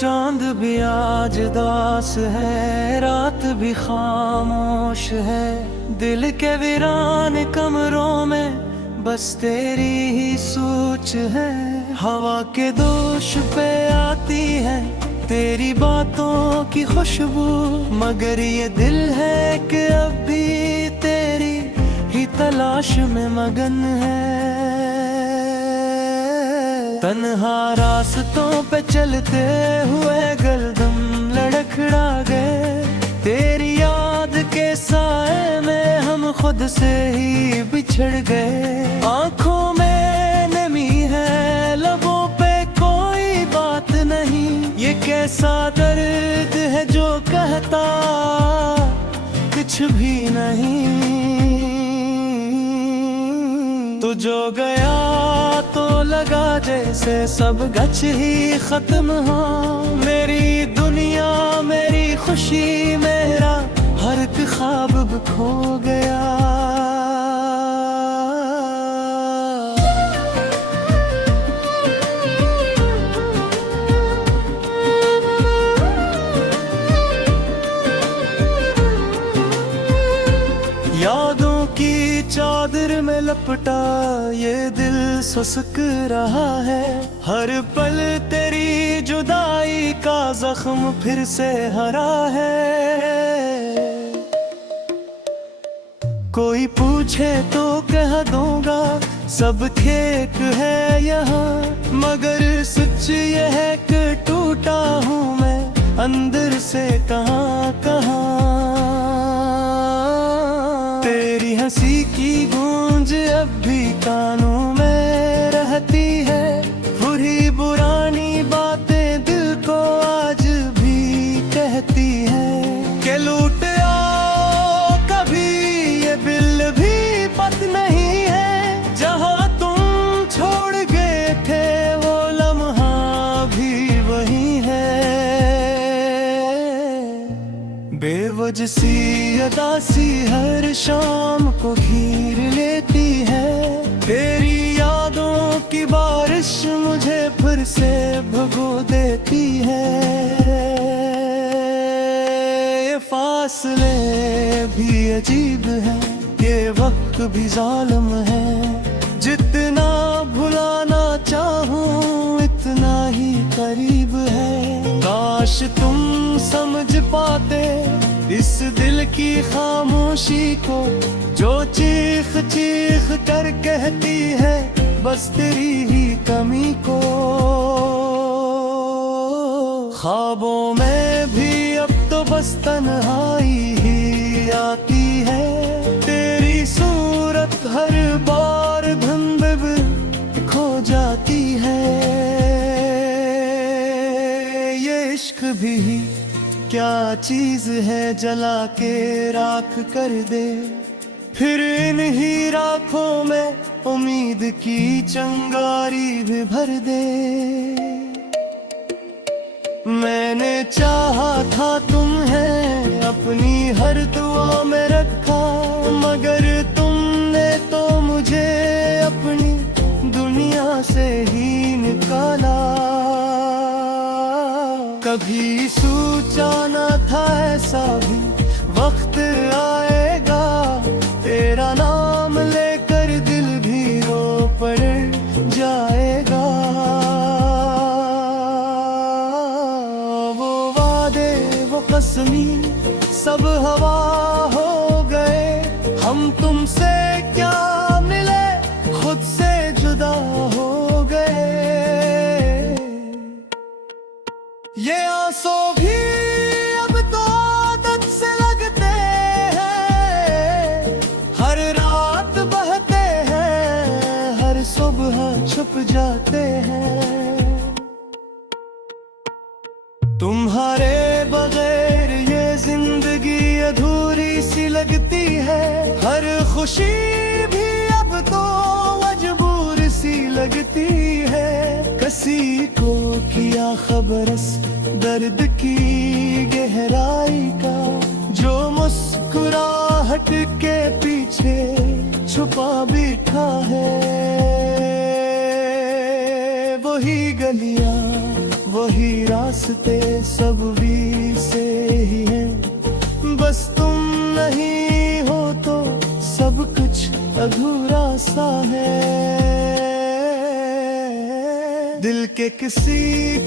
चांद भी आज दास है, रात भी खामोश है। दिल के वीरान कमरों में बस तेरी ही सोच है। हवा के दोष पे आती है तेरी बातों की खुशबू, मगर ये दिल है कि अब भी तेरी ही तलाश में मगन है। तन्हा रास्तों पे चलते हुए गलदम लड़खड़ा गए, तेरी याद के साए में हम खुद से ही बिछड़ गए। आंखों में नमी है, लबों पे कोई बात नहीं, ये कैसा दर्द है जो कहता कुछ भी नहीं। तो जो गया तो लगा जैसे सब गच ही खत्म हो। मेरी दुनिया मेरी खुशी मेरा हर एक ख्वाब अब खो गया। यादों की चादर में लपटा ये दिल सुसक रहा है। हर पल तेरी जुदाई का जख्म फिर से हरा है। कोई पूछे तो कह दूंगा सब ठीक है यहाँ, मगर सच ये है कि टूटा हूँ मैं अंदर से कहाँ कहाँ। तेरी हंसी की गूंज अब भी कानों में रहती है, बुरी पुरानी बातें दिल को आज भी कहती है। के लूट आओ कभी ये बिल भी पत नहीं है, जहाँ तुम छोड़ गए थे वो लम्हा भी वही है। बेवजह सी अदासी हर शाम को घेर लेती है, तेरी यादों की बारिश मुझे फिर से भगो देती है। ये फासले भी अजीब है, ये वक्त भी जालिम है, जितना भुलाना चाहूं इतना ही करीब है। काश तुम समझ पाते इस दिल की खामोशी को, जो चीख चीख कर कहती है बस तेरी ही कमी को। ख्वाबों में भी अब तो बस तन्हाई ही आती है, तेरी सूरत हर बार धुंध में खो जाती है। ये इश्क भी क्या चीज है जला के राख कर दे, फिर इन ही राखों में उम्मीद की चिंगारी भी भर दे। मैंने चाहा था तुम्हें अपनी हर दुआ में रखा, मगर तुमने तो मुझे अपनी दुनिया से ही निकाला। कभी सोचा न था ऐसा भी वक्त आएगा, तेरा नाम लेकर दिल भी रो पड़ जाएगा। वो वादे वो कसमी सब हवा हो गए, हम तुमसे क्या मिले खुद से जुदा हो गए। ये आंसू भी अब तो आदत से लगते हैं, हर रात बहते हैं, हर सुबह छुप जाते हैं। तुम्हारे बगैर ये जिंदगी अधूरी सी लगती है, हर खुशी भी अब तो मजबूर सी लगती है। किसी को किया खबर इस दर्द की गहराई का, जो मुस्कुराहट के पीछे छुपा बैठा है। वही गलियां वही रास्ते सब भी से ही हैं। बस तुम नहीं हो तो सब कुछ अधूरा सा है। दिल के किसी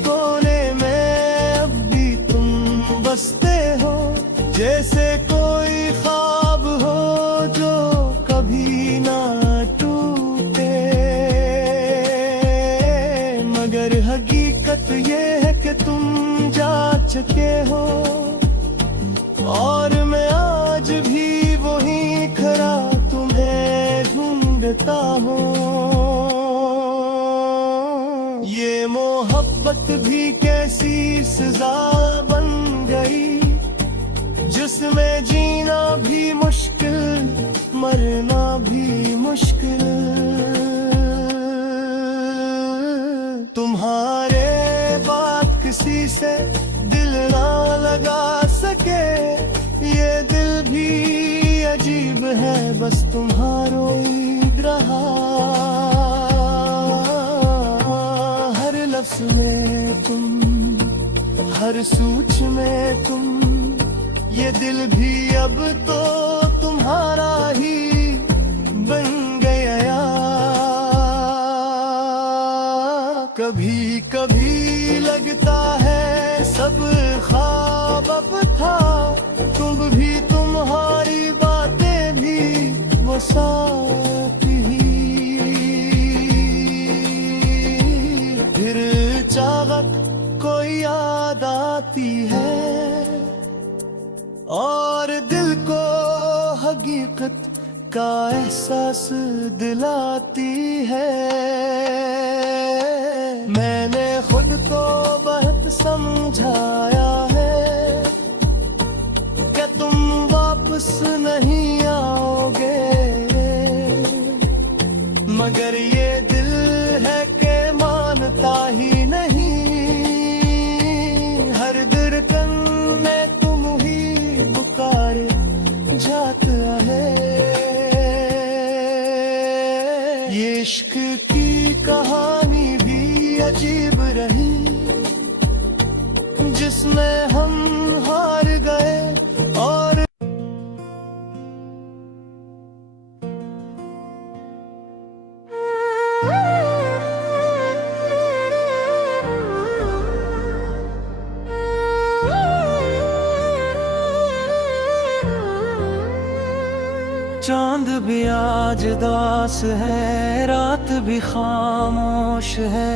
कोने में अब भी तुम बसते हो, जैसे कोई ख्वाब हो जो कभी ना टूटे। मगर हकीकत ये है कि तुम जा चुके हो, और मैं आज भी वही खड़ा तुम्हें ढूंढता हूँ। ये मोहब्बत भी कैसी सजा बन गई, जिसमें जीना भी मुश्किल, मरना भी मुश्किल। तुम्हारे बात किसी से दिल ना लगा सके, ये दिल भी अजीब है, बस तुम्हारो ईद रहा। हर लफ्ज में तुम, हर सूच में तुम, ये दिल भी अब तो तुम्हारा ही बन गया। कभी कभी लगता है सब ख्वाब अब था, तुम भी तुम्हारी बातें भी वो साथ ही। फिर चाहत कोई याद आती है, और दिल को हकीकत का एहसास दिलाती है। मैंने खुद को बहुत समझाया है कि तुम वापस नहीं आओगे, मगर ये दिल है कि मानता ही नहीं। हर धड़कन में तुम ही पुकारे जाता है। ये इश्क की कहानी भी अजीब रही, जिसमें हम हार गए और चांद भी आज दास है, रात भी खामोश है।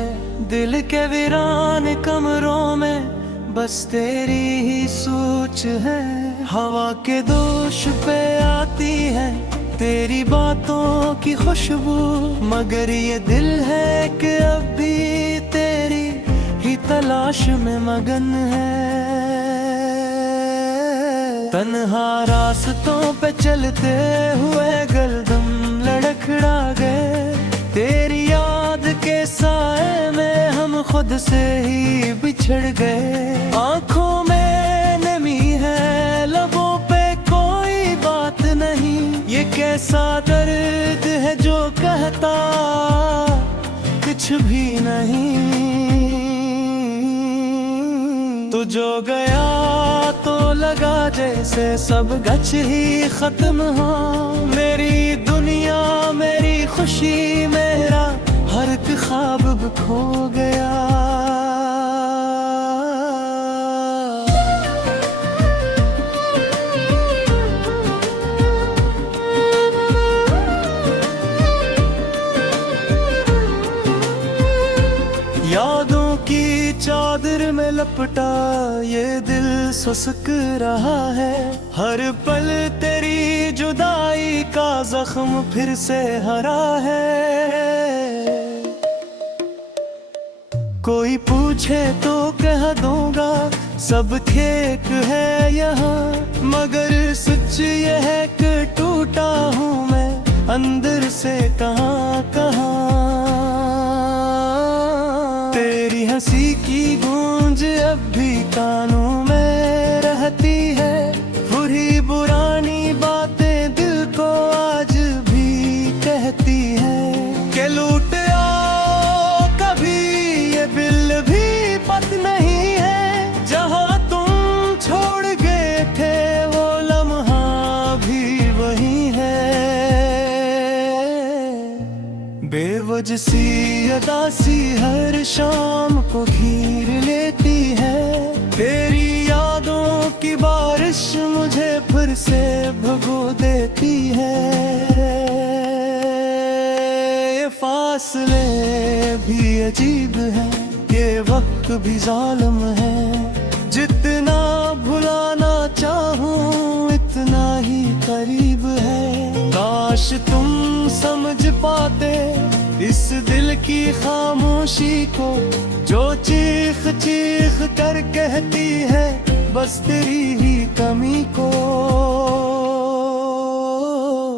दिल के वीरान कमरों में बस तेरी ही सोच है। हवा के दोष पे आती है तेरी बातों की खुशबू, मगर ये दिल है कि अब भी तेरी ही तलाश में मगन है। तन्हा रास्तों पे चलते हुए गलदम लड़खड़ा गए, तेरी याद के साए में हम खुद से ही बिछड़ गए। आंखों में नमी है, लबों पे कोई बात नहीं, ये कैसा दर्द है जो कहता कुछ भी नहीं। तो जो गया तो लगा जैसे सब गच ही खत्म हो। मेरी दुनिया, मेरी खुशी, मेरा हर एक ख्वाब अब खो गया। यादों की चादर में लपटा ये दिल सुसक रहा है। हर पल तेरी जुदाई का जख्म फिर से हरा है। कोई पूछे तो कह दूंगा सब ठीक है यहाँ, मगर सच ये है कि टूटा हूँ मैं अंदर से कहाँ कहाँ। तेरी हंसी की गूंज अब भी कानों में रहती है, बुरी पुरानी बातें दिल को आज भी कहती है कि लूट आओ कभी ये दिल भी पत तुझसी अदासी हर शाम को घेर लेती है। तेरी यादों की बारिश मुझे फिर से भिगो देती है। ये फासले भी अजीब है, ये वक्त भी जालिम है। जितना भुलाना चाहूं इतना ही करीब है। काश तुम समझ पाते इस दिल की खामोशी को, जो चीख चीख कर कहती है बस तेरी ही कमी को।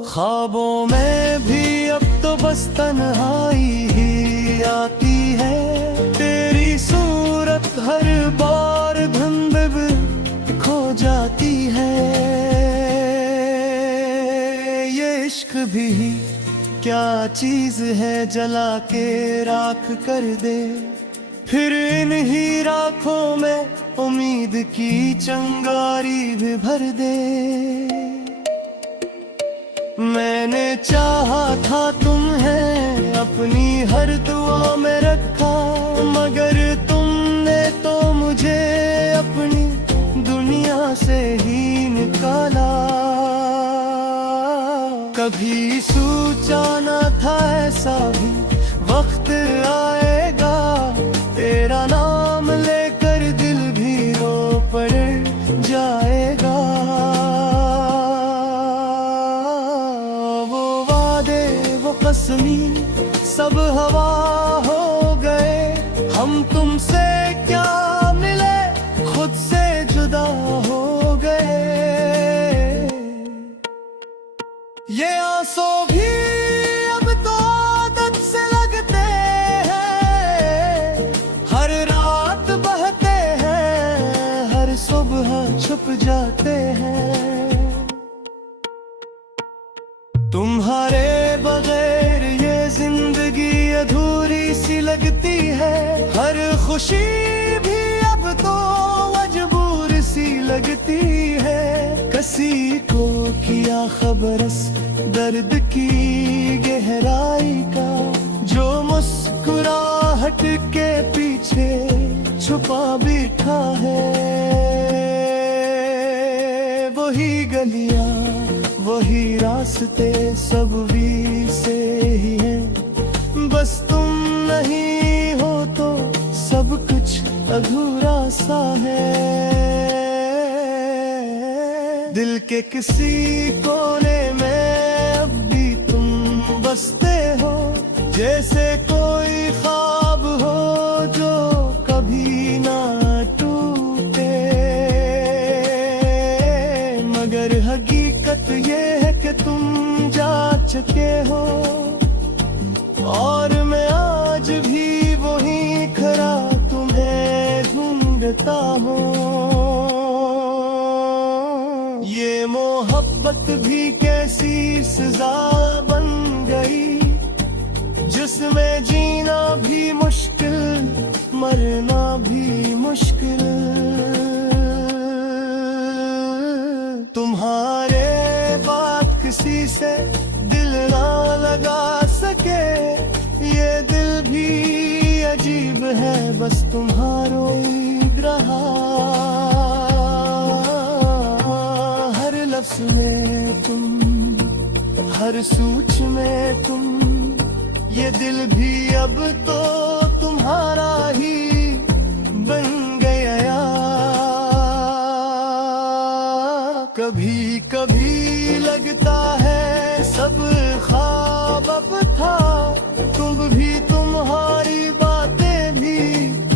ख्वाबों में भी अब तो बस तन्हाई ही आती है। तेरी सूरत हर बार धुंध खो जाती है। ये इश्क भी क्या चीज है, जला के राख कर दे। फिर इन ही राखों में उम्मीद की चिंगारी भी भर दे। मैंने चाहा था तुम्हें अपनी हर दुआ में रखा, मगर तुमने तो मुझे अपनी दुनिया से ही निकाला। कभी सोचा न था ऐसा भी वक्त आएगा, तेरा नाम लेकर दिल भी रो पड़ जाएगा। वो वादे वो कसमी सब हवा हो गए। हम तुमसे क्या मिले, खुद से जुदा हो गए। ये आंसू भी अब तो आदत से लगते हैं। हर रात बहते हैं, हर सुबह छुप जाते हैं। तुम्हारे बगैर ये जिंदगी अधूरी सी लगती है। हर खुशी भी अब तो मजबूर सी लगती है। किसी को किया खबर दर्द की गहराई का, जो मुस्कुराहट के पीछे छुपा बैठा है। वही गलियां वही रास्ते सब भी से ही हैं। बस तुम नहीं हो तो सब कुछ अधूरा सा है। दिल के किसी कोने में अब भी तुम बसते हो, जैसे कोई ख्वाब हो जो कभी ना टूटे। मगर हकीकत ये है कि तुम जा चुके हो, और मैं आज भी वही खड़ा तुम्हें ढूंढता हूँ। ये मोहब्बत भी कैसी सजा बन गई, जिसमें जीना भी मुश्किल मरना भी मुश्किल। तुम्हारे बाद किसी से दिल ना लगा सके, ये दिल भी अजीब है बस तुम्हारो ही रहा। हर लफ्ज़ में तुम, हर सोच में तुम, ये दिल भी अब तो तुम्हारा ही बन गया। कभी कभी लगता है सब ख्वाब अब था, तुम भी तुम्हारी बातें भी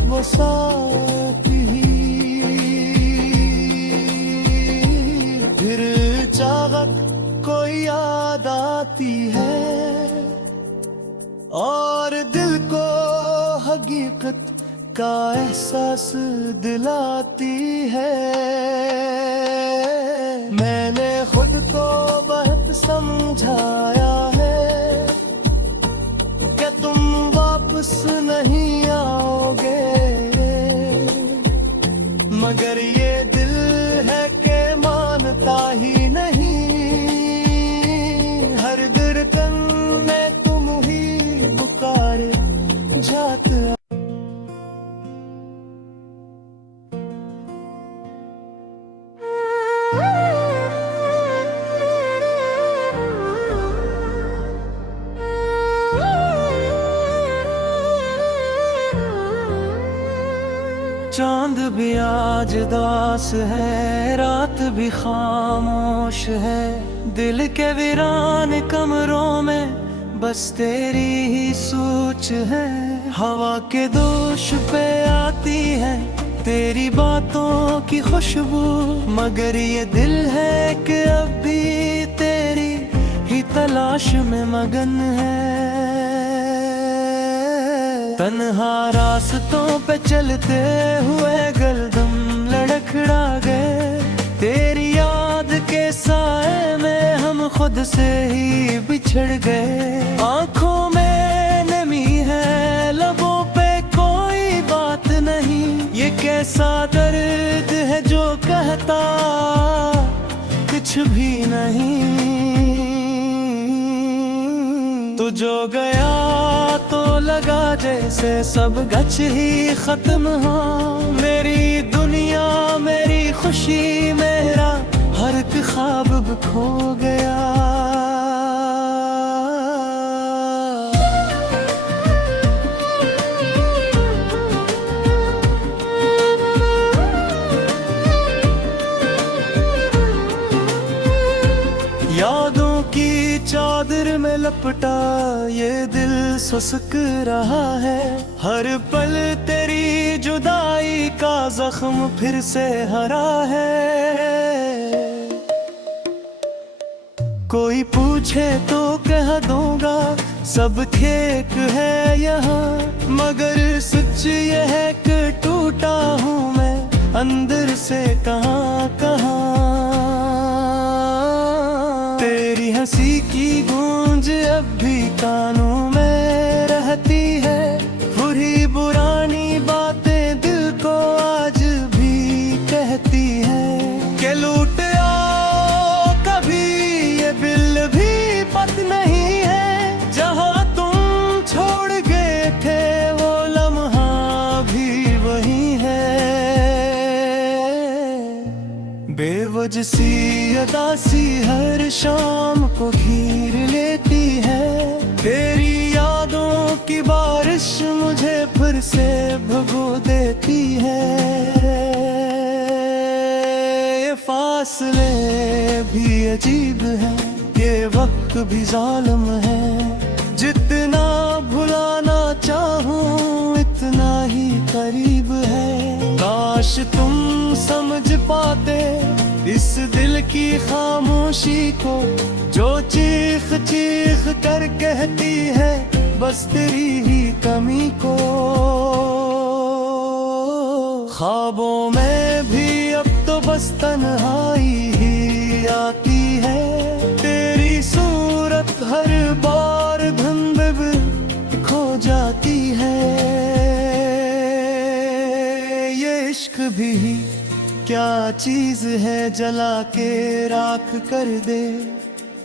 वो साथ ही। फिर चाहत कोई याद आती है, और दिल को हकीकत का एहसास दिलाती है। मैंने खुद को बहुत समझाया है कि तुम वापस नहीं आओगे, मगर ये दिल है कि मानता ही नहीं। हर धड़कन में तुम ही पुकार चांद भी आज दास है, रात भी खामोश है। दिल के वीरान कमरों में बस तेरी ही सोच है। हवा के दोष पे आती है तेरी बातों की खुशबू, मगर ये दिल है कि अब भी तेरी ही तलाश में मगन है। तन्हा रास्तों पे चलते हुए गलदम लड़खड़ा गए, तेरी याद के साए में हम खुद से ही बिछड़ गए। आंखों में नमी है, लबों पे कोई बात नहीं, ये कैसा दर्द है जो कहता कुछ भी नहीं। तू जो गया तो लगा जैसे सब गच ही खत्म हो। मेरी दुनिया, मेरी खुशी, मेरा हर एक ख्वाब अब खो गया। यादों की चादर में लपटा ये दिल सुसक रहा है। हर पल तेरी जुदाई का जख्म फिर से हरा है। कोई पूछे तो कह दूंगा सब ठीक है यहाँ, मगर सच ये है कि टूटा हूँ मैं अंदर से कहाँ कहाँ। तेरी हंसी की गूंज अब भी कानों में रहती है, बुरी पुरानी बातें दिल को आज भी कहती है। के लूट आओ कभी ये दिल भी पत नहीं है, जहाँ तुम छोड़ गए थे वो लम्हा भी वही है। बेवजह सी अदासी हर शाम को घेर लेती है, तेरी यादों की बारिश मुझे फिर से भगो देती है। ये फासले भी अजीब है, ये वक्त भी जालिम है, जितना भुलाना चाहूं इतना ही करीब है। काश तुम समझ पाते इस दिल की खामोशी को, जो चीख चीख कर कहती है बस तेरी ही कमी को। ख्वाबों में भी अब तो बस तन्हाई ही आती है, तेरी सूरत हर बार धुंध में खो जाती है। ये इश्क भी क्या चीज है जला के राख कर दे,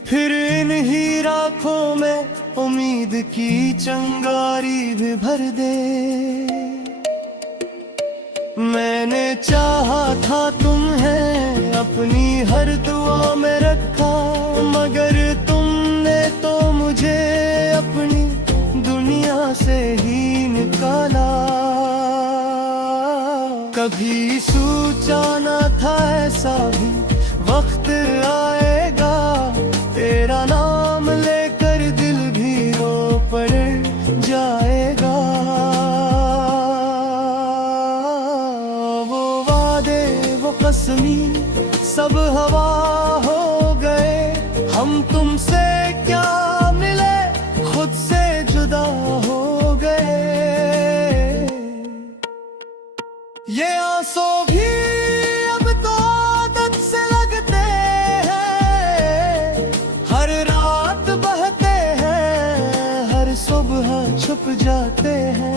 फिर इन ही राखों में उम्मीद की चिंगारी भी भर दे। मैंने चाहा था तुम्हें अपनी हर दुआ में रखा, मगर तुमने तो मुझे अपनी दुनिया से ही निकाला। कभी सोचा न था ऐसा भी वक्त आएगा, तेरा नाम लेकर दिल भी रो पड़ जाएगा। वो वादे वो कसमी सब हवा हो गए, हम तुमसे क्या मिले खुद से जुदा हो गए। ये आंसू भी अब तो आदत से लगते हैं, हर रात बहते हैं, हर सुबह छुप जाते हैं।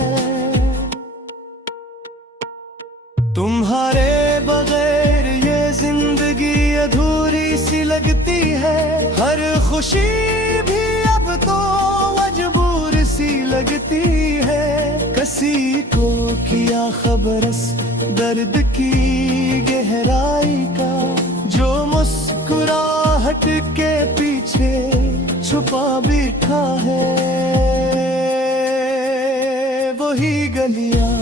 तुम्हारे बगैर ये जिंदगी अधूरी सी लगती है, हर खुशी भी अब तो मजबूर सी लगती है। किसी को किया खबर इस दर्द की गहराई का, जो मुस्कुराहट के पीछे छुपा बैठा है। वही गलियां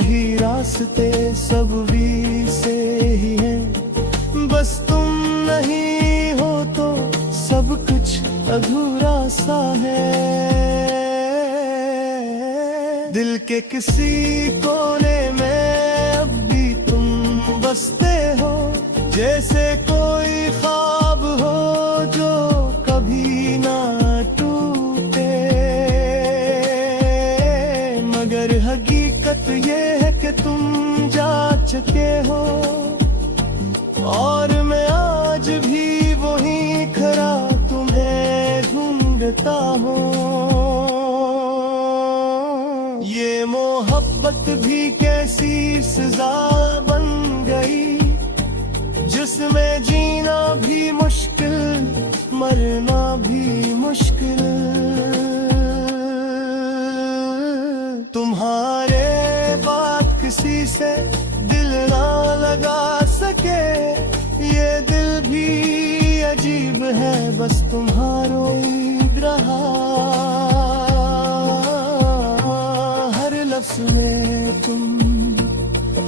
ही रास्ते सब भी से ही हैं। बस तुम नहीं हो तो सब कुछ अधूरा सा है। दिल के किसी कोने में अब भी तुम बसते हो, जैसे कोई ख्वाब हो जो कभी ना टूटे। मगर हकीकत ये है कि तुम जा चुके हो, और मैं आज भी वही खड़ा तुम्हें ढूंढता हूँ। ये मोहब्बत भी कैसी सजा बन गई, जिसमें जीना भी मुश्किल, मरना भी मुश्किल। तुम्हारे बात किसी से दिल ना लगा सके, ये दिल भी अजीब है, बस तुम्हारो ही रहा। हर लफ्ज़ में तुम,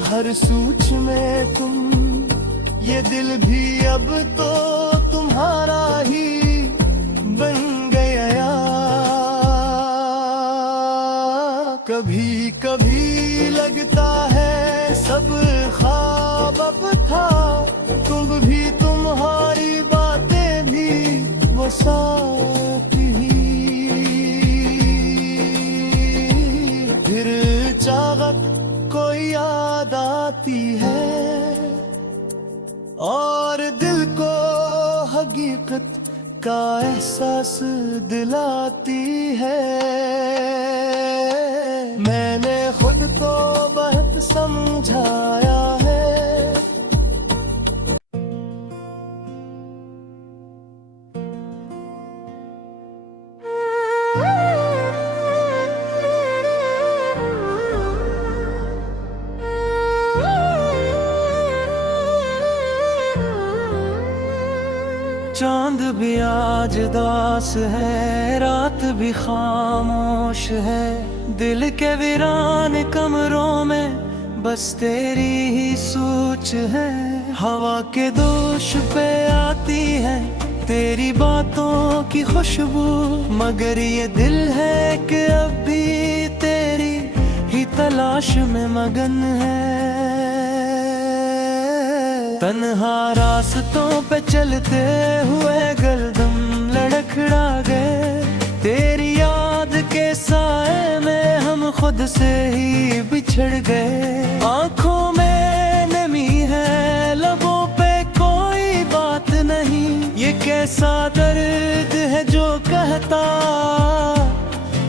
हर सूच में तुम, ये दिल भी अब तो तुम्हारा ही बन गया। कभी कभी लगता है सब ख्वाब अब था, तुम भी तुम्हारी बातें भी वो साथ ही। फिर चाहत कोई याद आती है, और दिल को हकीकत का एहसास दिलाती है। मैंने खुद को बहुत समझाया है। चांद भी आज दास है, रात भी खामोश है। दिल के वीरान कमरों में बस तेरी ही सोच है। हवा के दोष पे आती है तेरी बातों की खुशबू, मगर ये दिल है कि अब भी तेरी ही तलाश में मगन है। तन्हा रास्तों पे चलते हुए गलदम लड़खड़ा गए, तेरी याद के साए में हम खुद से ही बिछड़ गए। आंखों में नमी है, लबों पे कोई बात नहीं, ये कैसा दर्द है जो कहता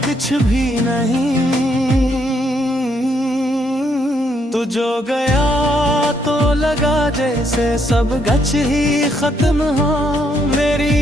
कुछ भी नहीं। तो जो गया तो लगा जैसे सब गच ही खत्म हो, मेरी